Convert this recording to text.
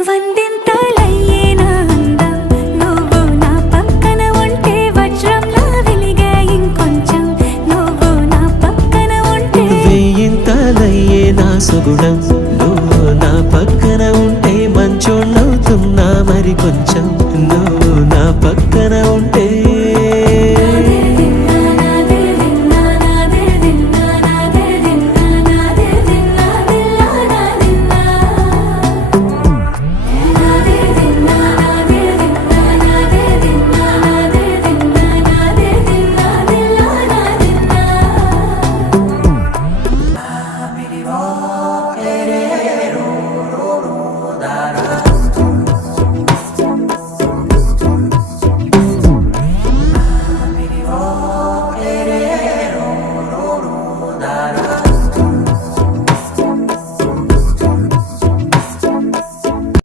వందింతలయ్యేనా అందం నువ్వు నా పక్కన ఉంటే వజ్రంలా వెలిగే ఇంకొంచెం నువ్వు నా పక్కన ఉంటే వేయింతలయ్యేనా సుగుణం